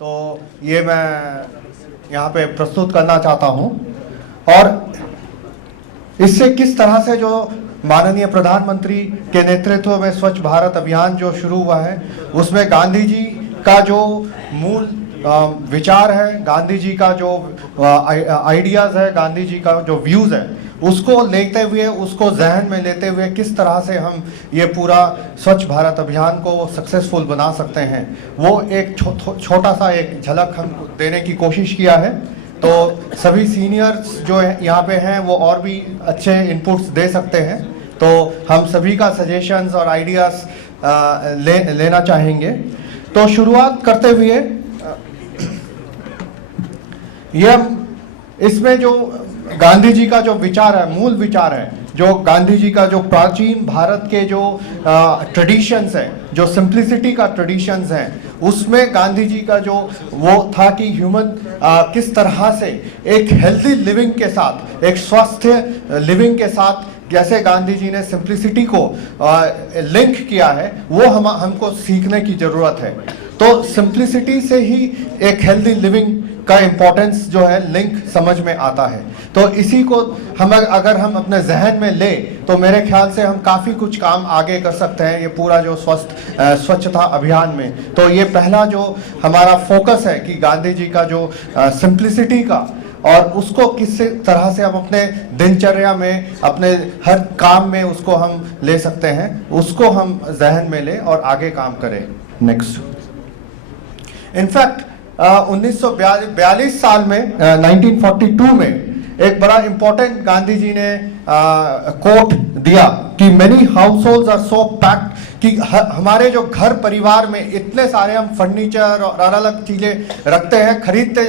तो ये मैं यहाँ पे प्रस्तुत करना चाहता हूँ। और इससे किस तरह से जो माननीय प्रधानमंत्री के नेतृत्व में स्वच्छ भारत अभियान जो शुरू हुआ है, उसमें गांधी जी का जो मूल विचार है, गांधी जी का जो आइडियाज़ है, गांधी जी का जो व्यूज़ है, उसको लेते हुए, उसको जहन में लेते हुए किस तरह से हम ये पूरा स्वच्छ भारत अभियान को सक्सेसफुल बना सकते हैं, वो एक छोटा सा एक झलक हम देने की कोशिश किया है। तो सभी सीनियर्स जो यहाँ पे हैं वो और भी अच्छे इनपुट्स दे सकते हैं, तो हम सभी का सजेशंस और आइडियाज़ लेना चाहेंगे। तो शुरुआत करते हुए इसमें जो गांधी जी का जो विचार है, मूल विचार है, जो गांधी जी का जो प्राचीन भारत के जो ट्रेडिशंस हैं, जो सिंप्लिसिटी का ट्रेडिशंस हैं, उसमें गांधी जी का जो वो था कि ह्यूमन किस तरह से एक हेल्दी लिविंग के साथ, एक स्वस्थ लिविंग के साथ जैसे गांधी जी ने सिंप्लिसिटी को लिंक किया है, वो हमको सीखने की ज़रूरत है। तो सिंप्लिसिटी से ही एक हेल्दी लिविंग का इम्पोर्टेंस जो है लिंक समझ में आता है। तो इसी को अगर हम अपने जहन में ले तो मेरे ख्याल से हम काफ़ी कुछ काम आगे कर सकते हैं ये पूरा जो स्वच्छता अभियान में। तो ये पहला जो हमारा फोकस है कि गांधी जी का जो सिंप्लिसिटी का, और उसको किस तरह से हम अपने दिनचर्या में, अपने हर काम में उसको हम ले सकते हैं, उसको हम जहन में लें और आगे काम करें। नेक्स्ट, इनफैक्ट 1942 साल में 1942 में एक बड़ा इंपॉर्टेंट गांधी जी ने कोट दिया कि many households are so packed, कि हमारे जो घर परिवार में इतने सारे हम फर्नीचर और अलग अलग चीज़ें रखते हैं, खरीदते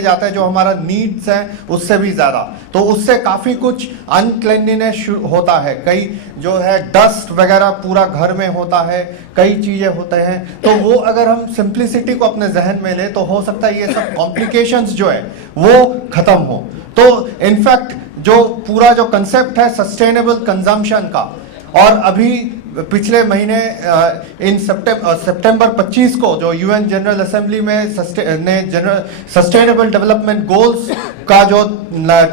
जाते हैं जो हमारा नीड्स हैं उससे भी ज़्यादा, तो उससे काफ़ी कुछ अनक्लीनलीनेस होता है, कई जो है डस्ट वगैरह पूरा घर में होता है, कई चीज़ें होते हैं। तो वो अगर हम सिंप्लिसिटी को अपने जहन में लें तो हो सकता है ये सब कॉम्प्लिकेशंस जो है वो ख़त्म हो। तो इनफैक्ट जो पूरा जो कंसेप्ट है सस्टेनेबल कंजम्पशन का, और अभी पिछले महीने इन सितंबर 25 को जो यूएन जनरल असेंबली में सस्टेनेबल डेवलपमेंट गोल्स का जो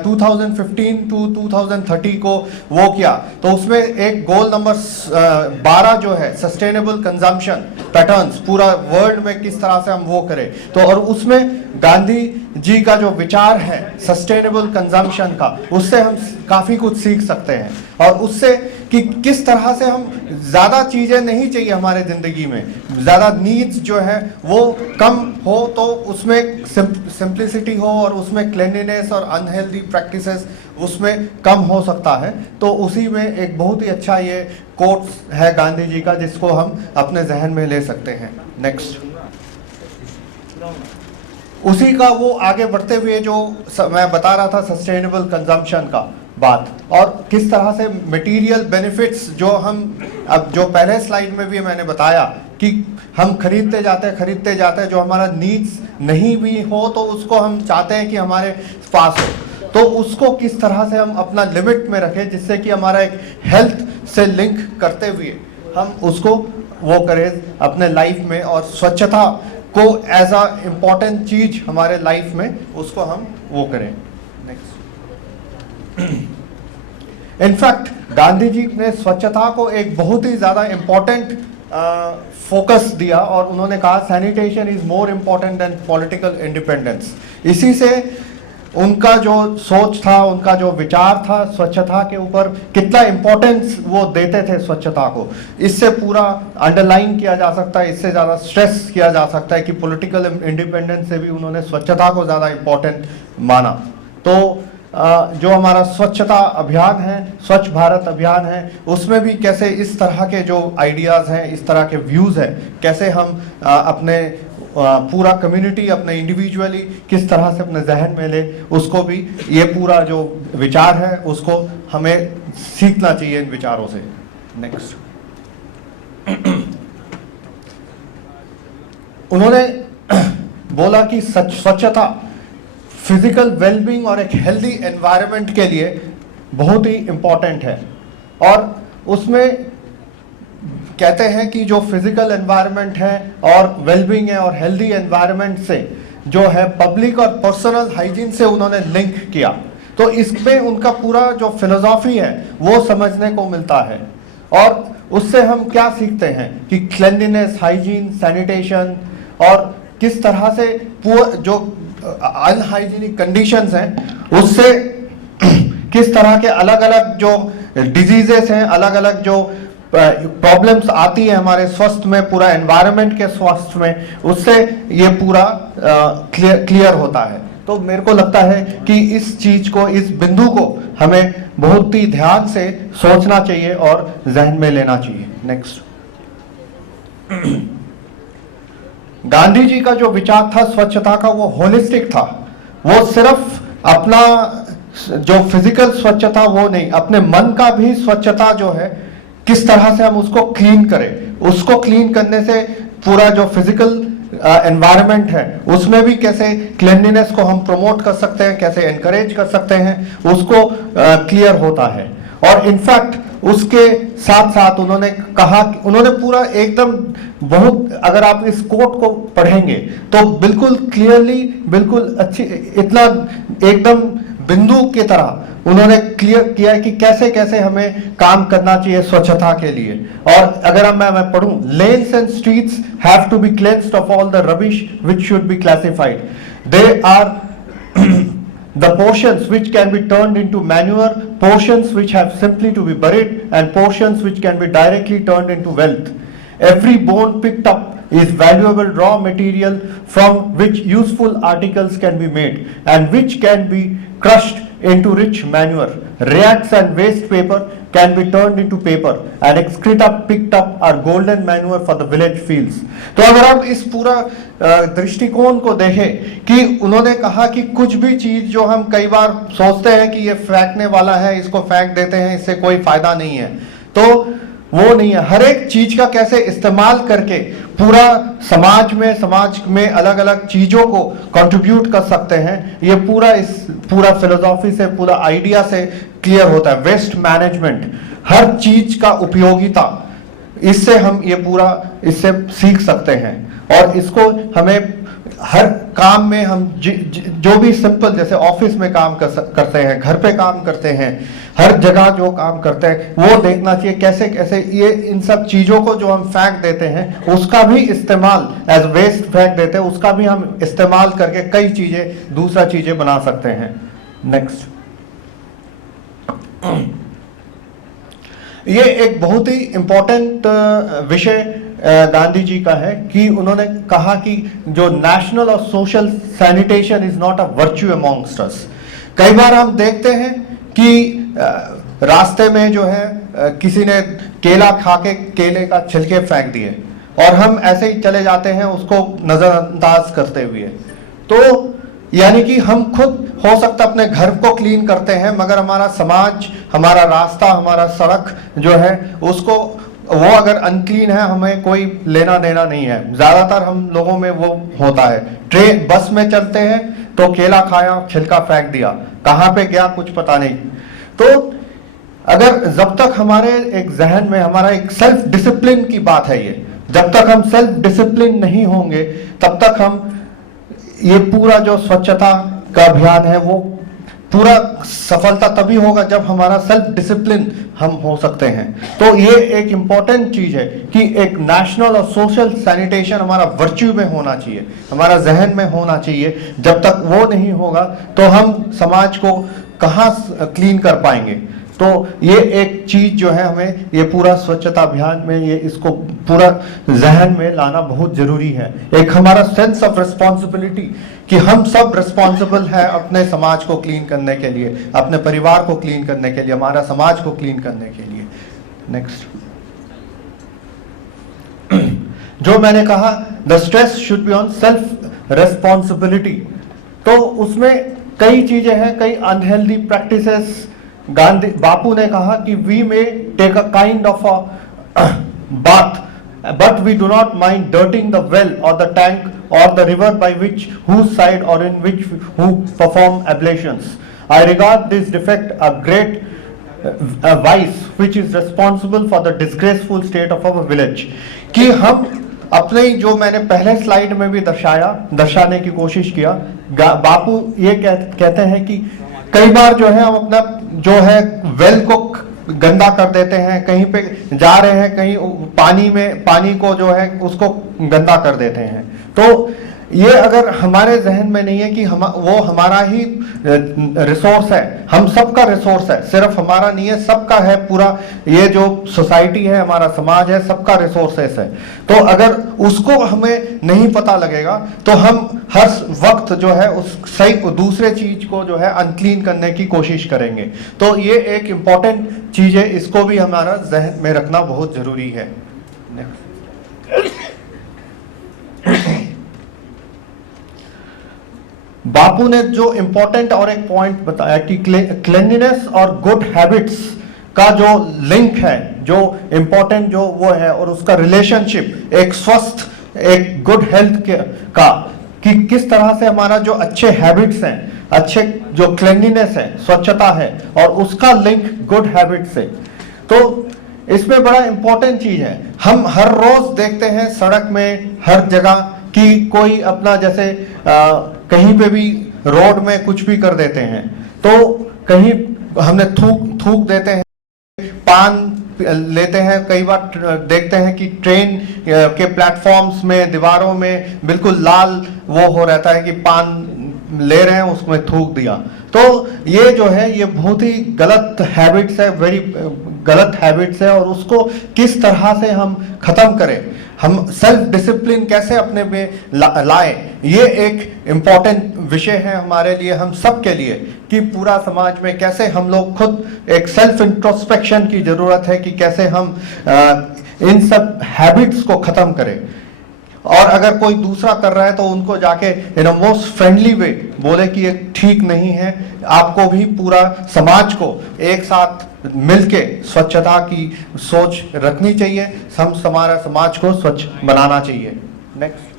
2015 टू 2030 को वो किया, तो उसमें एक गोल नंबर 12 जो है सस्टेनेबल कंजम्पशन पैटर्न्स, पूरा वर्ल्ड में किस तरह से हम वो करें। तो और उसमें गांधी जी का जो विचार है सस्टेनेबल कंजम्पशन का, उससे हम काफ़ी कुछ सीख सकते हैं, और उससे कि किस तरह से हम ज़्यादा चीज़ें नहीं चाहिए हमारे ज़िंदगी में, ज़्यादा नीड्स जो है वो कम हो, तो उसमें सिंप्लिसिटी हो और उसमें क्लीनलीनेस और अनहेल्दी प्रैक्टिसेस उसमें कम हो सकता है। तो उसी में एक बहुत ही अच्छा ये कोट है गांधी जी का, जिसको हम अपने जहन में ले सकते हैं। नेक्स्ट, उसी का वो आगे बढ़ते हुए जो मैं बता रहा था सस्टेनेबल कंजम्पशन का बात, और किस तरह से मटेरियल बेनिफिट्स जो हम अब जो पहले स्लाइड में भी मैंने बताया कि हम खरीदते जाते हैं, जो हमारा नीड्स नहीं भी हो तो उसको हम चाहते हैं कि हमारे पास हो, तो उसको किस तरह से हम अपना लिमिट में रखें, जिससे कि हमारा एक हेल्थ से लिंक करते हुए हम उसको वो करें अपने लाइफ में, और स्वच्छता को एज अ इम्पॉर्टेंट चीज हमारे लाइफ में उसको हम वो करें। इनफैक्ट गांधी जी ने स्वच्छता को एक बहुत ही ज़्यादा इम्पोर्टेंट फोकस दिया, और उन्होंने कहा sanitation is more important then political independence. इसी से उनका जो सोच था, उनका जो विचार था स्वच्छता के ऊपर, कितना इम्पोर्टेंस वो देते थे स्वच्छता को, इससे पूरा अंडरलाइन किया जा सकता है, इससे ज़्यादा स्ट्रेस किया जा सकता है कि पॉलिटिकल इंडिपेंडेंस से भी उन्होंने स्वच्छता को ज़्यादा इम्पोर्टेंट माना। तो जो हमारा स्वच्छता अभियान है, स्वच्छ भारत अभियान है, उसमें भी कैसे इस तरह के जो आइडियाज़ हैं, इस तरह के व्यूज़ हैं, कैसे हम अपने पूरा कम्युनिटी, अपने इंडिविजुअली किस तरह से अपने जहन में ले, उसको भी ये पूरा जो विचार है उसको हमें सीखना चाहिए इन विचारों से। नेक्स्ट, उन्होंने बोला कि स्वच्छता फिजिकल वेलबींग और एक हेल्दी एनवायरनमेंट के लिए बहुत ही इम्पॉर्टेंट है, और उसमें कहते हैं कि जो फिजिकल एनवायरनमेंट है और वेलबींग है और हेल्दी एनवायरनमेंट से जो है पब्लिक और पर्सनल हाइजीन से उन्होंने लिंक किया। तो इसमें उनका पूरा जो फिलोसॉफी है वो समझने को मिलता है। और उससे हम क्या सीखते हैं कि क्लेanलीनेस, हाइजीन, सैनिटेशन और किस तरह से जो अनहाइजीनिक कंडीशंस हैं उससे किस तरह के अलग अलग जो डिजीजेस हैं, अलग अलग जो प्रॉब्लम्स आती है हमारे स्वास्थ्य में, पूरा एनवायरनमेंट के स्वास्थ्य में, उससे ये पूरा क्लियर होता है। तो मेरे को लगता है कि इस चीज को, इस बिंदु को हमें बहुत ही ध्यान से सोचना चाहिए और जहन में लेना चाहिए। नेक्स्ट, गांधी जी का जो विचार था स्वच्छता का वो होलिस्टिक था। वो सिर्फ अपना जो फिजिकल स्वच्छता वो नहीं, अपने मन का भी स्वच्छता जो है किस तरह से हम उसको क्लीन करें, उसको क्लीन करने से पूरा जो फिजिकल एनवायरनमेंट है उसमें भी कैसे क्लीनलीनेस को हम प्रमोट कर सकते हैं, कैसे एनकरेज कर सकते हैं, उसको क्लियर होता है। और इनफैक्ट उसके साथ साथ उन्होंने कहा, उन्होंने पूरा एकदम बहुत, अगर आप इस कोट को पढ़ेंगे तो बिल्कुल क्लियरली, बिल्कुल अच्छी, इतना एकदम बिंदु की तरह उन्होंने क्लियर किया है कि कैसे कैसे हमें काम करना चाहिए स्वच्छता के लिए। और अगर मैं पढ़ूं, lanes and streets have to be cleansed of all the rubbish which should be classified. They are the portions which can be turned into manure, portions which have simply to be buried, and portions which can be directly turned into wealth. Every bone picked up is valuable raw material from which useful articles can be made and which can be crushed into rich manure. Rags and waste paper can be turned into paper and excreta picked up are golden manure for the village fields. तो अगर आप इस पूरा दृष्टिकोण को देखें कि उन्होंने कहा कि कुछ भी चीज जो हम कई बार सोचते हैं कि ये फेंकने वाला है, इसको फेंक देते हैं, इससे कोई फायदा नहीं है, तो वो नहीं है। हर एक चीज का कैसे इस्तेमाल करके पूरा समाज में अलग अलग चीजों को कंट्रीब्यूट कर सकते हैं, ये पूरा फिलोसॉफी से, पूरा आइडिया से क्लियर होता है। वेस्ट मैनेजमेंट, हर चीज का उपयोगिता, इससे हम ये पूरा इससे सीख सकते हैं। और इसको हमें हर काम में हम जो भी सिंपल, जैसे ऑफिस में काम करते हैं, घर पे काम करते हैं, हर जगह जो काम करते हैं वो देखना चाहिए कैसे कैसे ये इन सब चीजों को जो हम फेंक देते हैं उसका भी इस्तेमाल, एज वेस्ट फेंक देते हैं, उसका भी हम इस्तेमाल करके कई चीजें, दूसरा चीजें बना सकते हैं। नेक्स्ट, ये एक बहुत ही इंपॉर्टेंट विषय गांधी जी का है कि उन्होंने कहा कि जो नेशनल और social sanitation is not a virtue amongst us. कई बार हम देखते हैं कि रास्ते में जो है किसी ने केला खा के केले का छिलके फेंक दिए और हम ऐसे ही चले जाते हैं उसको नजरअंदाज करते हुए। तो यानी कि हम खुद हो सकता अपने घर को क्लीन करते हैं, मगर हमारा समाज, हमारा रास्ता, हमारा सड़क जो है उसको, वो अगर अनक्लीन है हमें कोई लेना देना नहीं है। ज्यादातर हम लोगों में वो होता है, ट्रेन बस में चलते हैं तो केला खाया, छिलका फेंक दिया, कहाँ पे गया कुछ पता नहीं। तो अगर जब तक हमारे एक जहन में हमारा एक सेल्फ डिसिप्लिन की बात है, ये जब तक हम सेल्फ डिसिप्लिन नहीं होंगे तब तक हम ये पूरा जो स्वच्छता का अभियान है वो पूरा सफलता तभी होगा जब हमारा सेल्फ डिसिप्लिन हम हो सकते हैं। तो ये एक इंपॉर्टेंट चीज है कि एक नेशनल और सोशल सैनिटेशन हमारा वर्च्यू में होना चाहिए, हमारा जहन में होना चाहिए। जब तक वो नहीं होगा तो हम समाज को कहाँ क्लीन कर पाएंगे। तो ये एक चीज जो है हमें ये पूरा स्वच्छता अभियान में ये इसको पूरा जहन में लाना बहुत जरूरी है। एक हमारा सेंस ऑफ रिस्पॉन्सिबिलिटी कि हम सब रिस्पॉन्सिबल है अपने समाज को क्लीन करने के लिए, अपने परिवार को क्लीन करने के लिए, हमारा समाज को क्लीन करने के लिए। नेक्स्ट, जो मैंने कहा the stress should be on self responsibility, तो उसमें कई चीजें हैं, कई अनहेल्दी प्रैक्टिसेस। गांधी बापू ने कहा कि we may take a kind of a bath but we do not mind dirtying the well or the tank or the river by which whose side or in which who perform ablutions. I regard this defect a great vice which is responsible for the disgraceful state of our village. कि हम अपने जो मैंने पहले slide में भी दर्शाने की कोशिश किया, बापू ये कहते हैं कि कई बार जो है हम अपना जो है वेल को गंदा कर देते हैं, कहीं पे जा रहे हैं, कहीं पानी को जो है उसको गंदा कर देते हैं। तो ये अगर हमारे जहन में नहीं है कि वो हमारा ही रिसोर्स है, हम सबका रिसोर्स है, सिर्फ हमारा नहीं है, सबका है, पूरा ये जो सोसाइटी है, हमारा समाज है, सबका रिसोर्सेस है। तो अगर उसको हमें नहीं पता लगेगा तो हम हर वक्त जो है उस सही दूसरे चीज को जो है अनक्लीन करने की कोशिश करेंगे। तो ये एक इम्पॉर्टेंट चीज है, इसको भी हमारा जहन में रखना बहुत जरूरी है। बापू ने जो इंपॉर्टेंट और एक पॉइंट बताया कि क्लीनलीनेस और गुड हैबिट्स का जो लिंक है, जो इंपॉर्टेंट जो वो है, और उसका रिलेशनशिप एक स्वस्थ एक गुड हेल्थ का, कि किस तरह से हमारा जो अच्छे हैबिट्स हैं, अच्छे जो क्लीनलीनेस है, स्वच्छता है, और उसका लिंक गुड हैबिट से। तो इसमें बड़ा इंपॉर्टेंट चीज है, हम हर रोज देखते हैं सड़क में हर जगह कि कोई अपना जैसे कहीं पे भी रोड में कुछ भी कर देते हैं, तो कहीं हमने थूक देते हैं, पान लेते हैं, कई बार देखते हैं कि ट्रेन के प्लेटफॉर्म्स में दीवारों में बिल्कुल लाल वो हो रहता है कि पान ले रहे हैं, उसमें थूक दिया। तो ये जो है ये बहुत ही गलत हैबिट्स है, वेरी गलत हैबिट्स है, और उसको किस तरह से हम खत्म करें, हम सेल्फ डिसिप्लिन कैसे अपने में लाए, ये एक इम्पॉर्टेंट विषय है हमारे लिए, हम सब के लिए, कि पूरा समाज में कैसे हम लोग खुद एक सेल्फ इंट्रोस्पेक्शन की जरूरत है कि कैसे हम इन सब हैबिट्स को खत्म करें। और अगर कोई दूसरा कर रहा है तो उनको जाके इन अ मोस्ट फ्रेंडली वे बोले कि ये ठीक नहीं है, आपको भी पूरा समाज को एक साथ मिलके स्वच्छता की सोच रखनी चाहिए, हम हमारा समाज को स्वच्छ बनाना चाहिए। नेक्स्ट।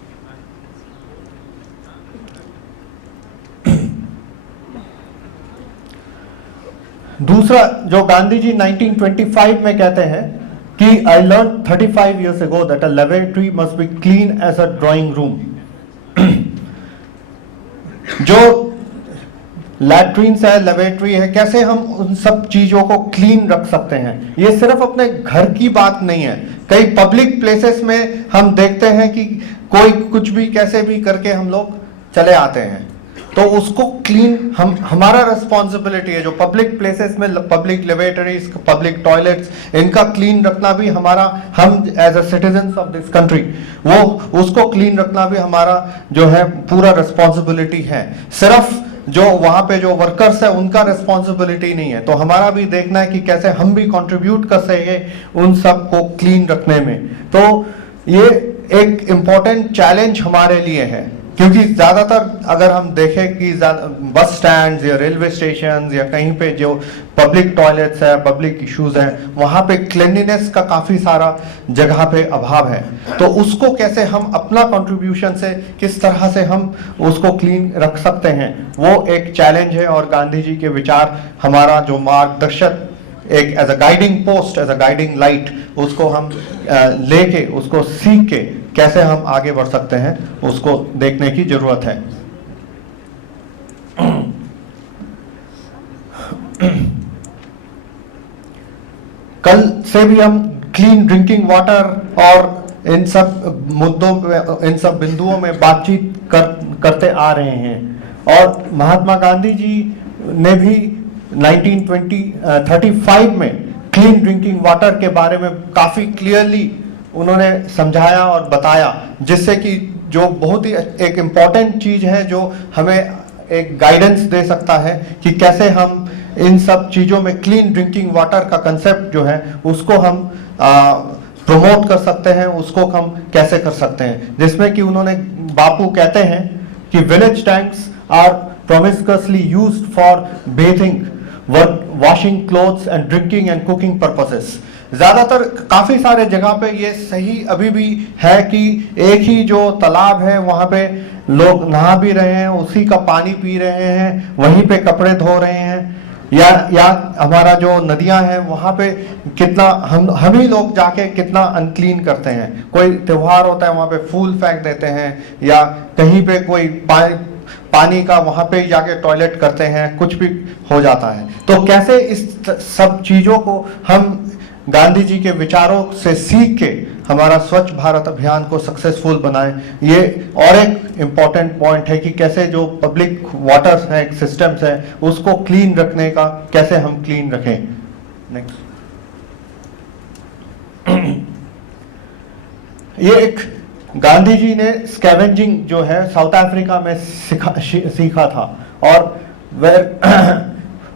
दूसरा जो गांधी जी 1925 में कहते हैं कि I learned 35 years ago that a lavatory must be clean as a drawing room. जो लैट्रीन्स है, लेवेटरी है, कैसे हम उन सब चीजों को क्लीन रख सकते हैं, ये सिर्फ अपने घर की बात नहीं है। कई पब्लिक प्लेसेस में हम देखते हैं कि कोई कुछ भी कैसे भी करके हम लोग चले आते हैं, तो उसको क्लीन हमारा रिस्पॉन्सिबिलिटी है। जो पब्लिक प्लेसेस में पब्लिक लेवेटरीज, पब्लिक टॉयलेट्स, इनका क्लीन रखना भी हमारा, हम as a citizens of this country वो उसको क्लीन रखना भी हमारा जो है पूरा रिस्पॉन्सिबिलिटी है। सिर्फ जो वहां पे जो वर्कर्स है उनका रिस्पॉन्सिबिलिटी नहीं है, तो हमारा भी देखना है कि कैसे हम भी कंट्रीब्यूट कर सके उन सब को क्लीन रखने में। तो ये एक इम्पोर्टेंट चैलेंज हमारे लिए है, क्योंकि ज़्यादातर अगर हम देखें कि बस स्टैंड्स या रेलवे स्टेशन या कहीं पे जो पब्लिक टॉयलेट्स है, पब्लिक इश्यूज हैं, वहाँ पे क्लीनलीनेस का काफ़ी सारा जगह पे अभाव है। तो उसको कैसे हम अपना कंट्रीब्यूशन से किस तरह से हम उसको क्लीन रख सकते हैं, वो एक चैलेंज है। और गांधी जी के विचार हमारा जो मार्गदर्शक एक as a guiding post, as a guiding light, उसको हम लेके उसको सीख के कैसे हम आगे बढ़ सकते हैं उसको देखने की जरूरत है। कल से भी हम क्लीन ड्रिंकिंग वाटर और इन सब मुद्दों पे, इन सब बिंदुओं में बातचीत करते आ रहे हैं। और महात्मा गांधी जी ने भी 1935 में क्लीन ड्रिंकिंग वाटर के बारे में काफ़ी क्लियरली उन्होंने समझाया और बताया, जिससे कि जो बहुत ही एक इम्पॉर्टेंट चीज़ है जो हमें एक गाइडेंस दे सकता है कि कैसे हम इन सब चीज़ों में क्लीन ड्रिंकिंग वाटर का कंसेप्ट जो है उसको हम प्रमोट कर सकते हैं, उसको हम कैसे कर सकते हैं। जिसमें कि उन्होंने, बापू कहते हैं कि village tanks are promiscuously used for bathing, washing clothes and drinking and cooking purposes. ज़्यादातर काफ़ी सारे जगह पे ये सही अभी भी है कि एक ही जो तालाब है वहाँ पे लोग नहा भी रहे हैं, उसी का पानी पी रहे हैं, वहीं पे कपड़े धो रहे हैं। या हमारा जो नदियां हैं वहां पे कितना हम ही लोग जाके कितना अनक्लीन करते हैं। कोई त्योहार होता है वहां पे फूल फेंक देते हैं, या कहीं पे कोई पानी का वहां पे ही जाके टॉयलेट करते हैं, कुछ भी हो जाता है। तो कैसे इस सब चीजों को हम गांधी जी के विचारों से सीख के हमारा स्वच्छ भारत अभियान को सक्सेसफुल बनाए, ये और एक इम्पॉर्टेंट पॉइंट है कि कैसे जो पब्लिक वाटर है, सिस्टम्स है, उसको क्लीन रखने का कैसे हम क्लीन रखें। नेक्स्ट, ये एक गांधी जी ने स्कैवेंजिंग जो है साउथ अफ्रीका में सीखा था, और वेर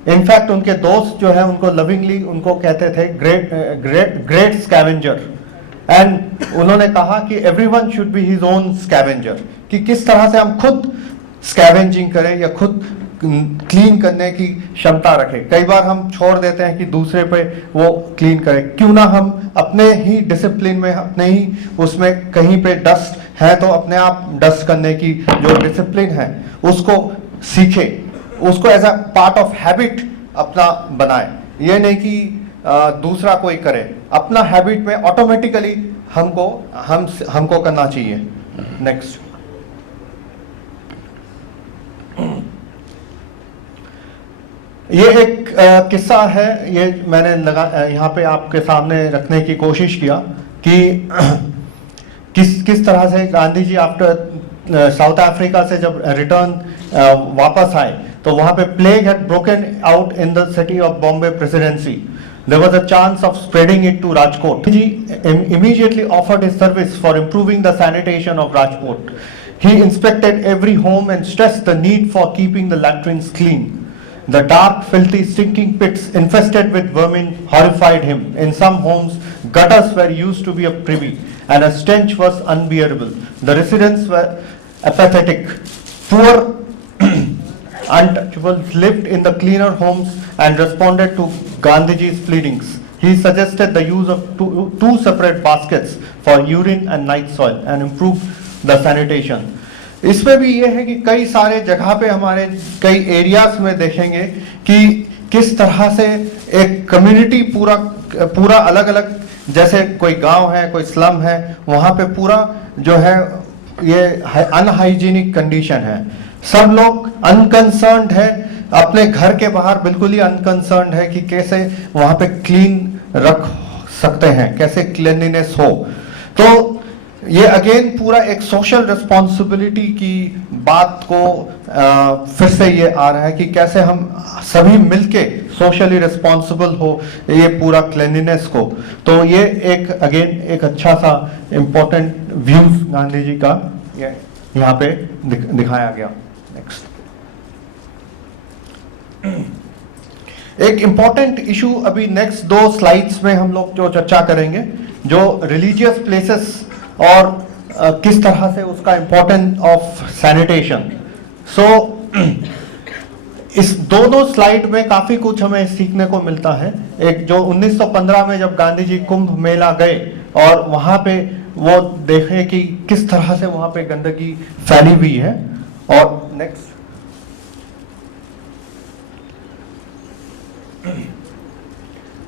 इनफैक्ट उनके दोस्त जो है उनको लविंगली उनको कहते थे ग्रेट स्कैवेंजर। एंड उन्होंने कहा कि everyone should be his own scavenger, कि किस तरह से हम खुद स्कैवेंजिंग करें या खुद क्लीन करने की क्षमता रखें। कई बार हम छोड़ देते हैं कि दूसरे पे वो क्लीन करें, क्यों ना हम अपने ही डिसिप्लिन में, अपने ही उसमें कहीं पे डस्ट है तो अपने आप डस्ट करने की जो डिसिप्लिन है उसको सीखे, उसको as a part of habit अपना बनाए। ये नहीं कि दूसरा कोई करे, अपना हैबिट में ऑटोमेटिकली हमको करना चाहिए। नेक्स्ट, ये एक किस्सा है, ये मैंने यहाँ पे आपके सामने रखने की कोशिश किया कि किस तरह से Gandhi ji after south Africa से जब रिटर्न वापस आए तो वहां पे plague had broken out in the city of Bombay Presidency. There was a chance of spreading it to Rajkot. He immediately offered his service for improving the sanitation of Rajkot. He inspected every home and stressed the need for keeping the latrines clean. The dark, filthy, stinking pits infested with vermin horrified him. In some homes, gutters were used to be a privy, and a stench was unbearable. The residents were apathetic. Poor untouchables lived in the cleaner homes and responded to Gandhiji's pleadings. He suggested the use of two separate baskets for urine and night soil and improved the sanitation. इसमें भी ये है कि कई सारे जगह पे हमारे कई एरियाज में देखेंगे कि किस तरह से एक कम्युनिटी पूरा अलग अलग, जैसे कोई गांव है, कोई स्लम है, वहां पे पूरा जो है ये अनहाइजीनिक कंडीशन है। सब लोग अनकंसर्न्ड है, अपने घर के बाहर बिल्कुल ही अनकंसर्न्ड है कि कैसे वहां पे क्लीन रख सकते हैं, कैसे क्लीनलीनेस हो। तो ये अगेन पूरा एक सोशल रिस्पॉन्सिबिलिटी की बात को फिर से ये आ रहा है कि कैसे हम सभी मिलके सोशली रिस्पॉन्सिबल हो ये पूरा क्लीनलीनेस को। तो ये एक अगेन एक अच्छा सा इम्पोर्टेंट व्यूज गांधी जी का यहाँ पे दिखाया गया। नेक्स्ट, एक इंपॉर्टेंट इशू अभी नेक्स्ट 2 स्लाइड्स में हम लोग जो चर्चा करेंगे, जो रिलीजियस प्लेसेस और किस तरह से उसका इम्पोर्टेंस ऑफ सैनिटेशन। सो इस दोनों स्लाइड में काफी कुछ हमें सीखने को मिलता है। एक जो 1915 में जब गांधी जी कुंभ मेला गए और वहां पे वो देखें कि किस तरह से वहां पे गंदगी फैली हुई है। और नेक्स्ट,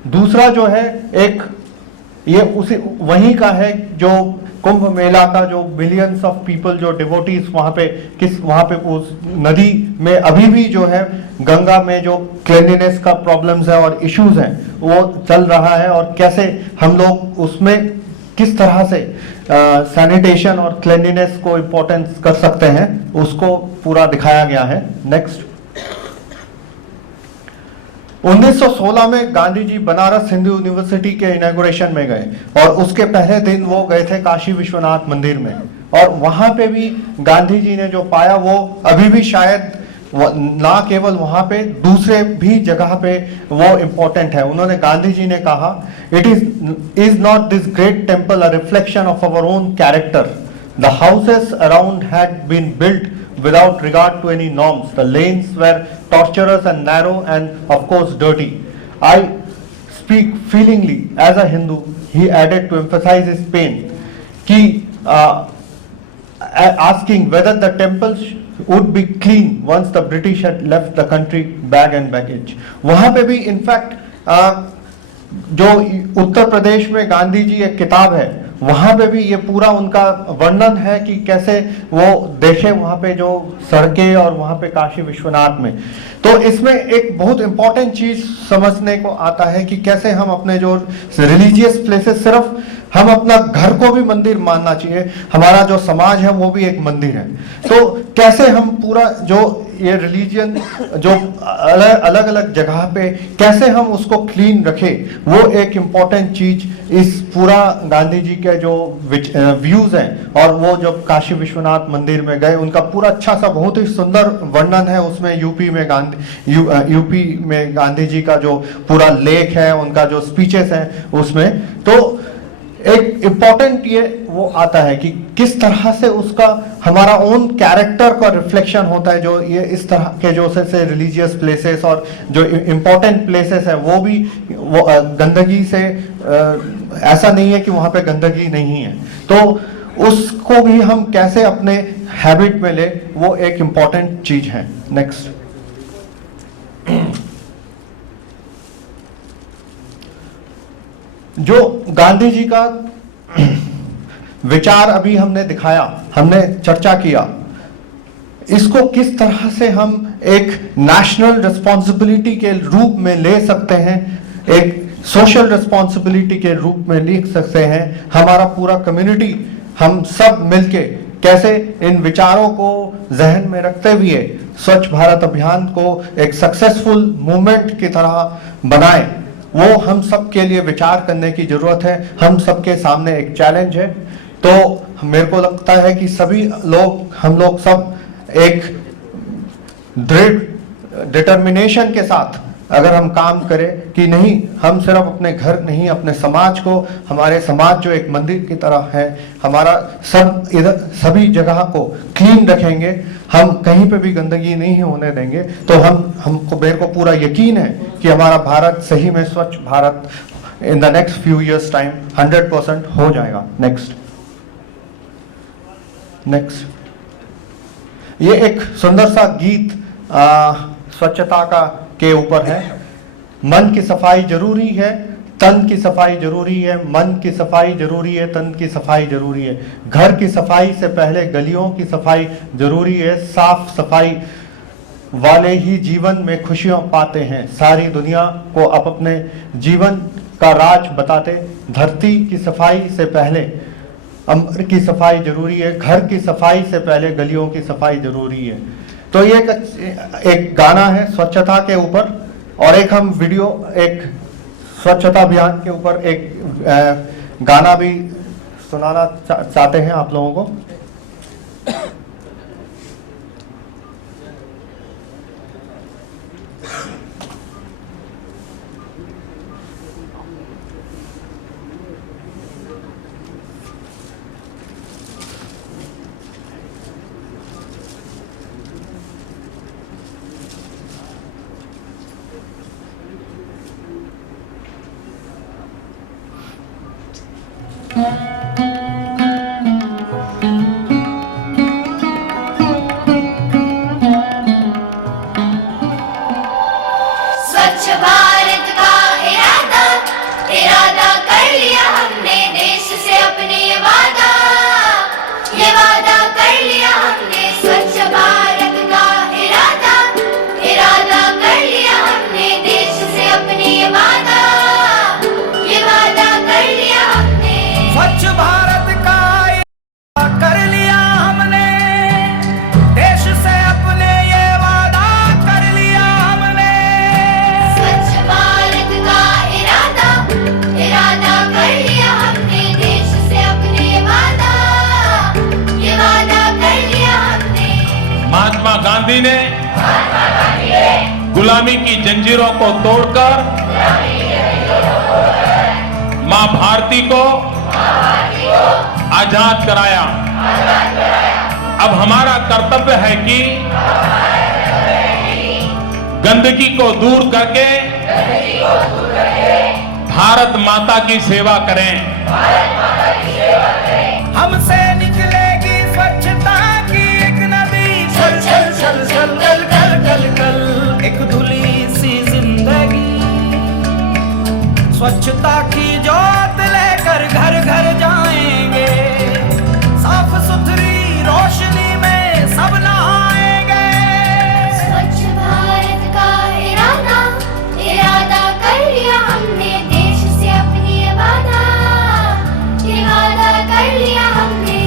दूसरा जो है एक ये उसी वहीं का है जो कुंभ मेला का जो बिलियंस ऑफ पीपल जो डिवोटीज वहां पे उस नदी में अभी भी जो है गंगा में जो क्लीनलीनेस का प्रॉब्लम्स है और इश्यूज हैं वो चल रहा है, और कैसे हम लोग उसमें किस तरह से सैनिटेशन और क्लीनलीनेस को इम्पोर्टेंस कर सकते हैं उसको पूरा दिखाया गया है। नेक्स्ट, 1916 में गांधी जी बनारस हिंदू यूनिवर्सिटी के इनॉग्रेशन में गए और उसके पहले दिन वो गए थे काशी विश्वनाथ मंदिर में, और वहां पे भी गांधी जी ने जो पाया वो अभी भी शायद ना केवल वहां पे दूसरे भी जगह पे वो इम्पोर्टेंट है। उन्होंने गांधी जी ने कहा, it is not this great temple a reflection of our own character, the houses around had been built without regard to any norms. The lanes were tortuous and narrow and of course dirty. I speak feelingly as a Hindu, he added to emphasize his pain, कि asking whether the temples would be clean once the British had left the country, bag and baggage. वहाँ पे भी in fact जो उत्तर प्रदेश में गांधी जी एक किताब है, वहाँ पे भी ये पूरा उनका वर्णन है कि कैसे वो देखे वहाँ पे जो सड़कें और वहाँ पे काशी विश्वनाथ में। तो इसमें एक बहुत इंपॉर्टेंट चीज समझने को आता है कि कैसे हम अपने जो रिलीजियस प्लेसेस, सिर्फ हम अपना घर को भी मंदिर मानना चाहिए, हमारा जो समाज है वो भी एक मंदिर है। तो कैसे हम पूरा जो ये रिलीजन जो अलग अलग जगह पे कैसे हम उसको क्लीन रखें, वो एक इम्पॉर्टेंट चीज इस पूरा गांधी जी के जो व्यूज हैं, और वो जब काशी विश्वनाथ मंदिर में गए उनका पूरा अच्छा सा बहुत ही सुंदर वर्णन है उसमें। यूपी में गांधी जी का जो पूरा लेख है, उनका जो स्पीचेस हैं उसमें, तो एक इम्पॉर्टेंट ये वो आता है कि किस तरह से उसका हमारा ओन कैरेक्टर का रिफ्लेक्शन होता है। जो ये इस तरह के जो से रिलीजियस प्लेसेस और जो इम्पोर्टेंट प्लेसेस है वो भी वो गंदगी से ऐसा नहीं है कि वहाँ पे गंदगी नहीं है, तो उसको भी हम कैसे अपने हैबिट में ले, वो एक इम्पॉर्टेंट चीज है। नेक्स्ट, जो गांधी जी का विचार अभी हमने दिखाया, हमने चर्चा किया, इसको किस तरह से हम एक नेशनल रिस्पॉन्सिबिलिटी के रूप में ले सकते हैं, एक सोशल रिस्पॉन्सिबिलिटी के रूप में लिख सकते हैं। हमारा पूरा कम्युनिटी, हम सब मिलके कैसे इन विचारों को जहन में रखते हुए स्वच्छ भारत अभियान को एक सक्सेसफुल मूवमेंट की तरह बनाए, वो हम सब के लिए विचार करने की जरूरत है। हम सबके सामने एक चैलेंज है। तो मेरे को लगता है कि सभी लोग, हम लोग सब एक दृढ़ डिटर्मिनेशन के साथ अगर हम काम करें कि नहीं, हम सिर्फ अपने घर नहीं, अपने समाज को, हमारे समाज जो एक मंदिर की तरह है, हमारा सब इधर सभी जगह को क्लीन रखेंगे, हम कहीं पे भी गंदगी नहीं होने देंगे, तो हमको मेरे को पूरा यकीन है कि हमारा भारत सही में स्वच्छ Bharat in the next few years time 100% हो जाएगा। नेक्स्ट, ये एक सुंदर सा गीत स्वच्छता का के ऊपर है। मन की सफाई जरूरी है, तन की सफाई जरूरी है, मन की सफाई जरूरी है, तन की सफाई जरूरी है। घर की सफाई से पहले गलियों की सफाई जरूरी है। साफ सफाई वाले ही जीवन में खुशियां पाते हैं। सारी दुनिया को अपने जीवन का राज बताते। धरती की सफाई से पहले अम्बर की सफाई जरूरी है। घर की सफाई से पहले गलियों की सफाई जरूरी है। तो ये एक गाना है स्वच्छता के ऊपर, और एक हम वीडियो एक स्वच्छता अभियान के ऊपर एक गाना भी सुनाना चाहते हैं आप लोगों को। स्वच्छ भारत का इरादा इरादा कर लिया हमने, देश से अपने ये वादा कर लिया हमने। स्वच्छ भारत का इरादा इरादा कर लिया हमने, देश से अपने ये वादा कर लिया हमने। स्वच्छ भारत का इरादा कर लिया हमने, देश से अपने ये वादा कर लिया हमने। स्वच्छ भारत का इरादा इरादा कर लिया हमने, देश से अपने वादा कर लिया हमने। महात्मा गांधी ने गुलामी की जंजीरों को तोड़कर मां भारती को आजाद कराया। अब हमारा कर्तव्य है कि गंदगी को दूर करके भारत माता की सेवा करें। हमसे निकलेगी स्वच्छता की एक नदी। स्वच्छ स्वच्छता की ज्योत लेकर घर घर जाएंगे, साफ सुथरी रोशनी में सब नहाएंगे। स्वच्छ भारत का इरादा इरादा कर लिया हमने, देश से अपनी ये वादा कर लिया हमने।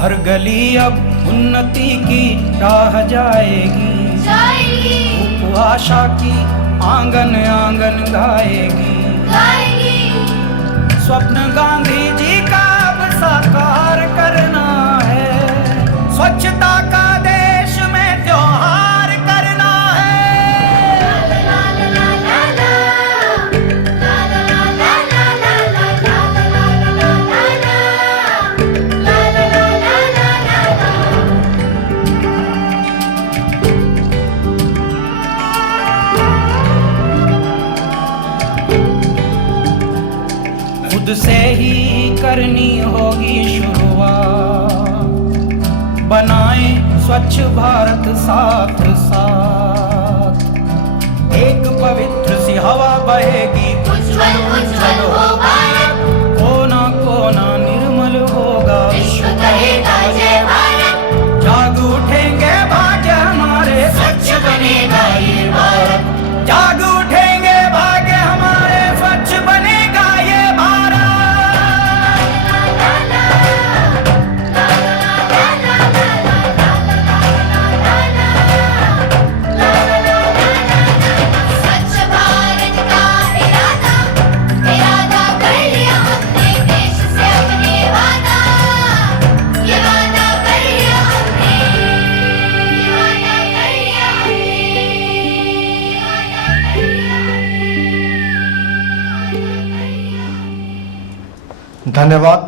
हर गली अब उन्नति की राह जाएगी, जाएगी आशा की आंगन आंगन गाएगी, गाएगी। स्वप्न गांधी जी का अब साकार करना है, स्वच्छता का देश में त्योहार करना है। ला ला ला ला ला ला ला ला ला ला ला ला ला ला ला ला ला। खुद से ही करनी होगी शुरुआत, बनाएं स्वच्छ भारत साथ साथ। एक पवित्र सी हवा बहेगी, उज्ज्वल उज्ज्वल हो भारत, कोना कोना निर्मल होगा, विश्व कहेगा जय भारत। जाग उठेंगे भाग्य हमारे, स्वच्छ बनेगा ये भारत, जाग उठेंगे भाग्य हमारे, स्वच्छ बनेगा ये भारत। स्वच्छ भारत का इरादा इरादा कर लिया हमने, देश से अपने वादा ये वादा कर लिया हमने, ये वादा कर लिया हमने, ये वादा कर लिया हमने। धन्यवाद।